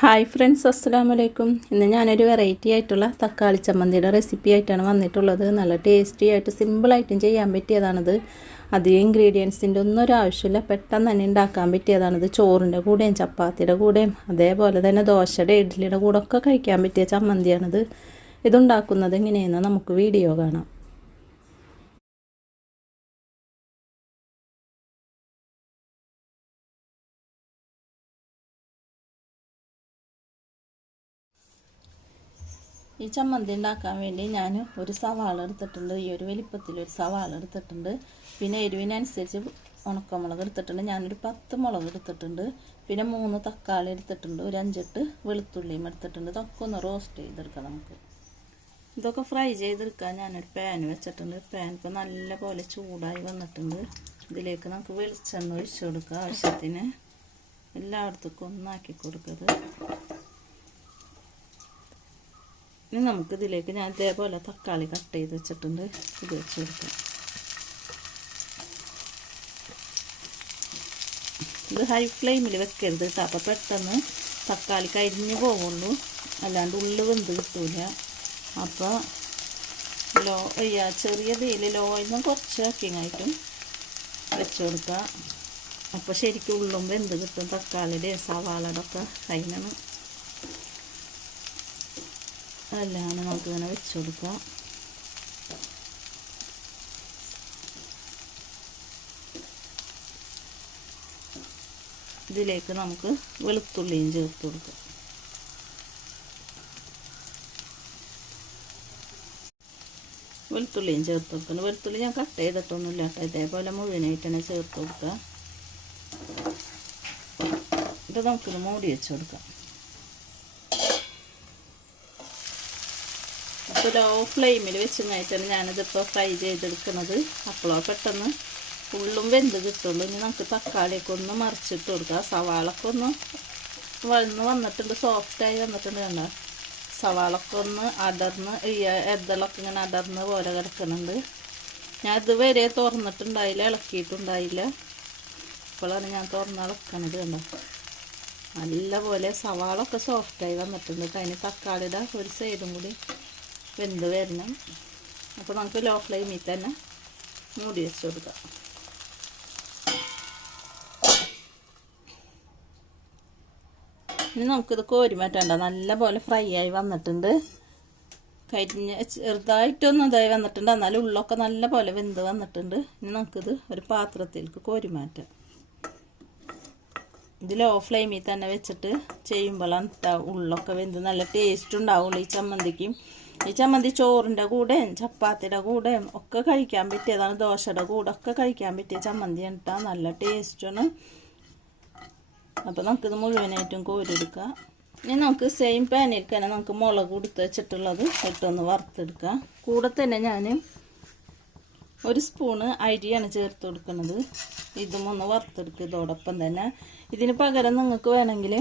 Hi friends അസ്സലാമു വലൈക്കും ഇന്ന് ഞാനൊരു വെറൈറ്റി ആയിട്ടുള്ള തക്കാളി ചമ്മന്തിയുടെ റെസിപ്പി ആയിട്ടാണ് വന്നിട്ടുള്ളത്. നല്ല ടേസ്റ്റി ആയിട്ട് സിമ്പിളായിട്ടും ചെയ്യാൻ പറ്റിയതാണിത്. അധികം ഇൻഗ്രീഡിയൻസിന്റെ ഒന്നും ഒരു ആവശ്യമില്ല. പെട്ടെന്ന് തന്നെ ഉണ്ടാക്കാൻ പറ്റിയതാണിത്. ചോറിന്റെ കൂടെയും ചപ്പാത്തിയുടെ കൂടെയും അതേപോലെ തന്നെ ദോശയുടെ ഇഡ്ഡലിയുടെ കൂടെ ഒക്കെ കഴിക്കാൻ പറ്റിയ ചമ്മന്തിയാണിത്. ഇതുണ്ടാക്കുന്നത് എങ്ങനെയെന്ന് നമുക്ക് വീഡിയോ കാണാം. ഈ ചമ്മന്തി ഉണ്ടാക്കാൻ വേണ്ടി ഞാൻ ഒരു സവാള എടുത്തിട്ടുണ്ട്. ഈ ഒരു വലിപ്പത്തിൽ ഒരു സവാള എടുത്തിട്ടുണ്ട്. പിന്നെ എരിവിനനുസരിച്ച് ഉണക്കമുളക് എടുത്തിട്ടുണ്ട്. ഞാനൊരു പത്ത് മുളക് എടുത്തിട്ടുണ്ട്. പിന്നെ മൂന്ന് തക്കാളി എടുത്തിട്ടുണ്ട്. ഒരു അഞ്ചെട്ട് വെളുത്തുള്ളിയും എടുത്തിട്ടുണ്ട്. ഇതൊക്കെ ഒന്ന് റോസ്റ്റ് ചെയ്തെടുക്കാം നമുക്ക്. ഇതൊക്കെ ഫ്രൈ ചെയ്തെടുക്കാൻ ഞാനൊരു പാൻ വെച്ചിട്ടുണ്ട്. പാൻ ഇപ്പോൾ നല്ല പോലെ ചൂടായി വന്നിട്ടുണ്ട്. ഇതിലേക്ക് നമുക്ക് വെളിച്ചെണ്ണ ഒഴിച്ചു കൊടുക്കുക ആവശ്യത്തിന്. എല്ലായിടത്തേക്കും ഒന്നാക്കി കൊടുക്കരുത്. ഇനി നമുക്ക് ഇതിലേക്ക് ഞാൻ ഇതേപോലെ തക്കാളി കട്ട് ചെയ്ത് വെച്ചിട്ടുണ്ട്. ഇത് വെച്ച് കൊടുക്കാം ഇത് ഹൈ ഫ്ലെയിമിൽ വെക്കരുത് കേട്ടോ അപ്പോൾ പെട്ടെന്ന് തക്കാളി കരിഞ്ഞു പോകുള്ളൂ അല്ലാണ്ട് ഉള്ളു വെന്ത് കിട്ടൂല. അപ്പോൾ ലോ ചെറിയ തീയിൽ ലോയിൽ നിന്ന് കുറച്ച് ആക്കിങ്ങായിട്ടും വെച്ച് കൊടുക്കുക അപ്പോൾ ശരിക്കും ഉള്ളും വെന്ത് കിട്ടും തക്കാളിയുടെ സവാളയുടെ ഒക്കെ അതിനാണ് എല്ലാം നമുക്ക് ഇങ്ങനെ വെച്ച് കൊടുക്കാം. ഇതിലേക്ക് നമുക്ക് വെളുത്തുള്ളിയും ചേർത്ത് കൊടുക്കാം. വെളുത്തുള്ളിയും ചേർത്ത് കൊടുക്കണം. വെളുത്തുള്ളി ഞാൻ കട്ട് ചെയ്തിട്ടൊന്നുമില്ല കേട്ടോ. ഇതേപോലെ മുഴുവനായിട്ടാണ് ചേർത്ത് കൊടുക്കുക ഇത് നമുക്കിത് മൂടി വെച്ച് കൊടുക്കാം. അപ്പോൾ ലോ ഫ്ലെയിമിൽ വെച്ച് കഴിഞ്ഞിട്ടാണ് ഞാനിതിപ്പോൾ ഫ്രൈ ചെയ്തെടുക്കുന്നത് അപ്പോഴോ പെട്ടെന്ന് ഉള്ളും വെന്ത് കിട്ടുള്ളൂ. ഇനി നമുക്ക് തക്കാളിയൊക്കെ ഒന്ന് മറിച്ചിട്ട് കൊടുക്കാം. സവാളൊക്കെ ഒന്ന് വന്ന് വന്നിട്ടുണ്ട് സോഫ്റ്റായി വന്നിട്ടുണ്ട് കണ്ട? സവാളൊക്കെ ഒന്ന് അടർന്ന് ഈ എതളൊക്കെ ഇങ്ങനെ അടർന്ന് പോലെ കിടക്കുന്നുണ്ട്. ഞാൻ ഇതുവരെ തുറന്നിട്ടുണ്ടായില്ല ഇളക്കിയിട്ടുണ്ടായില്ല. ഇപ്പോഴാണ് ഞാൻ തുറന്ന് ഇളക്കണത് കണ്ടോ? നല്ലപോലെ സവാളൊക്കെ സോഫ്റ്റായി വന്നിട്ടുണ്ട്. അതിന് തക്കാളിയുടെ ഒരു സൈഡും കൂടി വെന്ത് വരണം. അപ്പോൾ നമുക്ക് ലോ ഫ്ലെയിമിൽ തന്നെ മൂടി വെച്ച് കൊടുക്കാം. ഇനി നമുക്കിത് കോരി മാറ്റണ്ട. നല്ല പോലെ ഫ്രൈ ആയി വന്നിട്ടുണ്ട്. കരിഞ്ഞ് ചെറുതായിട്ടൊന്നും ഇതായി വന്നിട്ടുണ്ട്. എന്നാലും ഉള്ളൊക്കെ നല്ല പോലെ വെന്ത് വന്നിട്ടുണ്ട്. ഇനി നമുക്കിത് ഒരു പാത്രത്തിലേക്ക് കോരി മാറ്റാം. ഇത് ലോ ഫ്ലെയിമിൽ തന്നെ വെച്ചിട്ട് ചെയ്യുമ്പോഴാണ് ഉള്ളൊക്കെ വെന്ത്. നല്ല ടേസ്റ്റ് ഉണ്ടാവുള്ളൂ ഈ ചമ്മന്തിക്കും. ഈ ചമ്മന്തി ചോറിന്റെ കൂടെയും ചപ്പാത്തിയുടെ കൂടെയും ഒക്കെ കഴിക്കാൻ പറ്റിയതാണ്. ദോശയുടെ കൂടെ ഒക്കെ കഴിക്കാൻ പറ്റിയ ചമ്മന്തി കേട്ടോ നല്ല ടേസ്റ്റാണ് അപ്പോൾ നമുക്കിത് മുഴുവനായിട്ടും കോരിയെടുക്കാം. ഇനി നമുക്ക് സെയിം പാനിൽ തന്നെ നമുക്ക് മുളക് കൊടുത്ത് വെച്ചിട്ടുള്ളത് ഇട്ടൊന്ന് വറുത്തെടുക്കാം. കൂടെ തന്നെ ഞാൻ ഒരു സ്പൂണ് അരിയാണ് ചേർത്ത് കൊടുക്കുന്നത്. ഇതും ഒന്ന് വറുത്തെടുക്കുക ഇതോടൊപ്പം തന്നെ. ഇതിന് പകരം നിങ്ങൾക്ക് വേണമെങ്കിൽ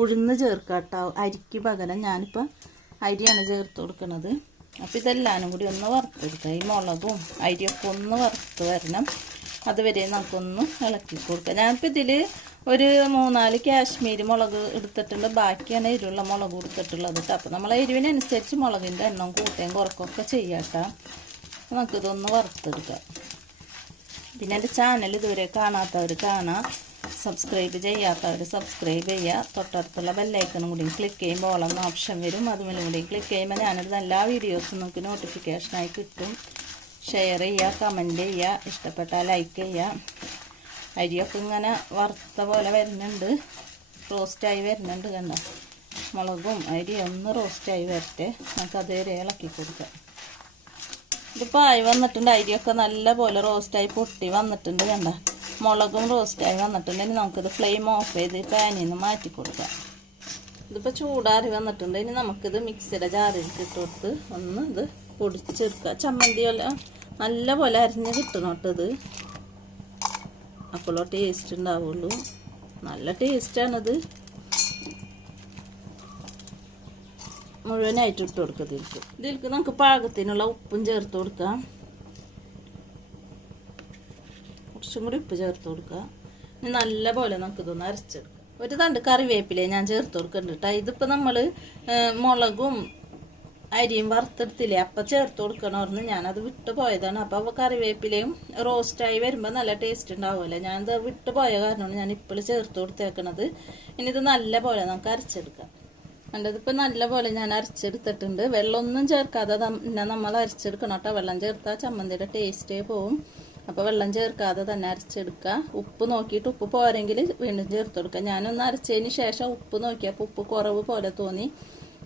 ഉഴുന്ന് ചേർക്കാം കേട്ടോ അരിക്ക് പകരം ഞാനിപ്പോൾ അരിയാണ് ചേർത്ത് കൊടുക്കുന്നത് അപ്പോൾ ഇതെല്ലാനും കൂടി ഒന്ന് വറുത്തെടുക്കുക ഈ മുളകും അരിയൊക്കെ ഒന്ന് വറുത്ത് വരണം. അതുവരെ നമുക്കൊന്ന് ഇളക്കി കൊടുക്കാം. ഞാനിപ്പോൾ ഇതിൽ ഒരു മൂന്നാൽ കാശ്മീരി മുളക് എടുത്തിട്ടുണ്ട്. ബാക്കിയാണ് എരിവുള്ള മുളക് കൊടുത്തിട്ടുള്ളത് കേട്ടോ അപ്പോൾ നമ്മൾ എരിവിനനുസരിച്ച് മുളകിന്റെ എണ്ണം കൂട്ടുകയും കുറക്കൊക്കെ ചെയ്യാം കേട്ടോ നമുക്കിതൊന്ന് വറുത്തെടുക്കാം. പിന്നെ എന്റെ ചാനൽ ഇതുവരെ കാണാത്തവർ കാണാം. സബ്സ്ക്രൈബ് ചെയ്യാത്തവർ സബ്സ്ക്രൈബ് ചെയ്യുക. തൊട്ടടുത്തുള്ള ബെല്ലൈക്കണും കൂടി ക്ലിക്ക് ചെയ്യുമ്പോൾ ഓളം ഓപ്ഷൻ വരും. അതുമല്ല കൂടി ക്ലിക്ക് ചെയ്യുമ്പോൾ ഞാനിടുന്ന എല്ലാ വീഡിയോസും നമുക്ക് നോട്ടിഫിക്കേഷനായി കിട്ടും. ഷെയർ ചെയ്യുക കമന്റ് ചെയ്യുക ഇഷ്ടപ്പെട്ടാൽ ലൈക്ക് ചെയ്യുക. അരിയൊക്കെ ഇങ്ങനെ വറുത്ത പോലെ വരുന്നുണ്ട്. റോസ്റ്റായി വരുന്നുണ്ട് കണ്ടോ? മുളകും അരി ഒന്ന് റോസ്റ്റായി വരട്ടെ. നമുക്ക് അതേ ഇളക്കി കൊടുക്കാം. ഇതിപ്പോൾ ആയി വന്നിട്ടുണ്ട്. അരിയൊക്കെ നല്ല പോലെ റോസ്റ്റായി പൊട്ടി വന്നിട്ടുണ്ട് കണ്ട? മുളകും റോസ്റ്റായി വന്നിട്ടുണ്ട്. ഇനി നമുക്കിത് ഫ്ലെയിം ഓഫ് ചെയ്ത് പാനിൽ നിന്ന് മാറ്റി കൊടുക്കാം. ഇതിപ്പോൾ ചൂടാറി വന്നിട്ടുണ്ട്. ഇനി നമുക്കിത് മിക്സിയുടെ ജാറിൽ ഇട്ട് കൊടുത്ത് ഒന്ന് ഇത് പൊടിച്ചെടുക്കുക ചമ്മന്തി പോലെ നല്ല പോലെ അരിഞ്ഞ് കിട്ടണം കേട്ടോ ഇത്. അപ്പോഴോ ടേസ്റ്റ് ഉണ്ടാവുള്ളൂ. നല്ല ടേസ്റ്റാണിത് മുഴുവനായിട്ട് ഇട്ട് കൊടുക്കുക ഇതിൽക്ക്. ഇതിൽക്ക് നമുക്ക് പാകത്തിനുള്ള ഉപ്പും ചേർത്ത് കൊടുക്കാം. കുറച്ചും കൂടി ഉപ്പ് ചേർത്ത് കൊടുക്കുക നല്ല പോലെ നമുക്ക് ഇതൊന്ന് അരച്ചെടുക്കാം. ഒരു തണ്ട് കറിവേപ്പിലേ ഞാൻ ചേർത്ത് കൊടുക്കുന്നുണ്ട് കേട്ടോ ഇതിപ്പോൾ നമ്മൾ മുളകും അരിയും വറുത്തെടുത്തില്ലേ? അപ്പം ചേർത്ത് കൊടുക്കണമായിരുന്നു ഞാനത് വിട്ട് പോയതാണ്. അപ്പോൾ അപ്പോൾ കറിവേപ്പിലയും റോസ്റ്റായി വരുമ്പോൾ നല്ല ടേസ്റ്റ് ഉണ്ടാവുമല്ലോ. ഞാനത് വിട്ട് പോയ കാരണമാണ് ഞാൻ ഇപ്പോൾ ചേർത്ത് കൊടുത്തേക്കണത്. ഇനി ഇത് നല്ല പോലെ നമുക്ക് അരച്ചെടുക്കാം. അതിപ്പോൾ നല്ല പോലെ ഞാൻ അരച്ചെടുത്തിട്ടുണ്ട്. വെള്ളമൊന്നും ചേർക്കാതെ തന്നെ നമ്മൾ അരച്ചെടുക്കണം കേട്ടോ. വെള്ളം ചേർത്താൽ ചമ്മന്തിയുടെ ടേസ്റ്റേ പോവും. അപ്പോൾ വെള്ളം ചേർക്കാതെ തന്നെ അരച്ചെടുക്കുക. ഉപ്പ് നോക്കിയിട്ട് ഉപ്പ് പോരെങ്കിൽ വീണ്ടും ചേർത്ത് കൊടുക്കുക. ഞാനൊന്ന് അരച്ചതിന് ശേഷം ഉപ്പ് നോക്കിയപ്പോൾ ഉപ്പ് കുറവ് പോലെ തോന്നി.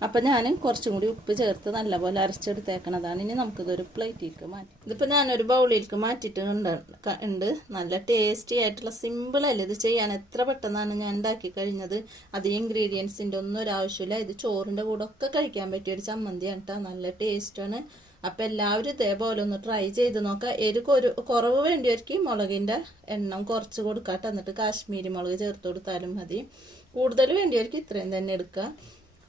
അപ്പം ഞാൻ കുറച്ചും കൂടി ഉപ്പ് ചേർത്ത് നല്ലപോലെ അരച്ചെടുത്തേക്കണതാണ്. ഇനി നമുക്കിതൊരു പ്ലേറ്റിലേക്ക് മാറ്റി. ഇതിപ്പോൾ ഞാനൊരു ബൗളിലേക്ക് മാറ്റിയിട്ടുണ്ട്. ഉണ്ട്. നല്ല ടേസ്റ്റി ആയിട്ടുള്ള സിമ്പിളല്ലേ ഇത് ചെയ്യാൻ? എത്ര പെട്ടെന്നാണ് ഞാൻ ഉണ്ടാക്കി കഴിഞ്ഞത്? അധികം ഇൻഗ്രീഡിയൻസിന്റെ ഒന്നും ഒരു ആവശ്യമില്ല. ഇത് ചോറിന്റെ കൂടെ ഒക്കെ കഴിക്കാൻ പറ്റിയ ഒരു ചമ്മന്തിയാണ് കേട്ടോ നല്ല ടേസ്റ്റാണ് അപ്പം എല്ലാവരും ഇതേപോലെ ഒന്ന് ട്രൈ ചെയ്ത് നോക്കുക എരിക്ക് ഒരു കുറവ് വേണ്ടിയവർക്ക് മുളകിന്റെ എണ്ണം കുറച്ച് കൊടുക്കാം എന്നിട്ട് കാശ്മീരി മുളക് ചേർത്ത് കൊടുത്താലും മതി. കൂടുതൽ വേണ്ടിയവർക്ക് ഇത്രയും തന്നെ എടുക്കുക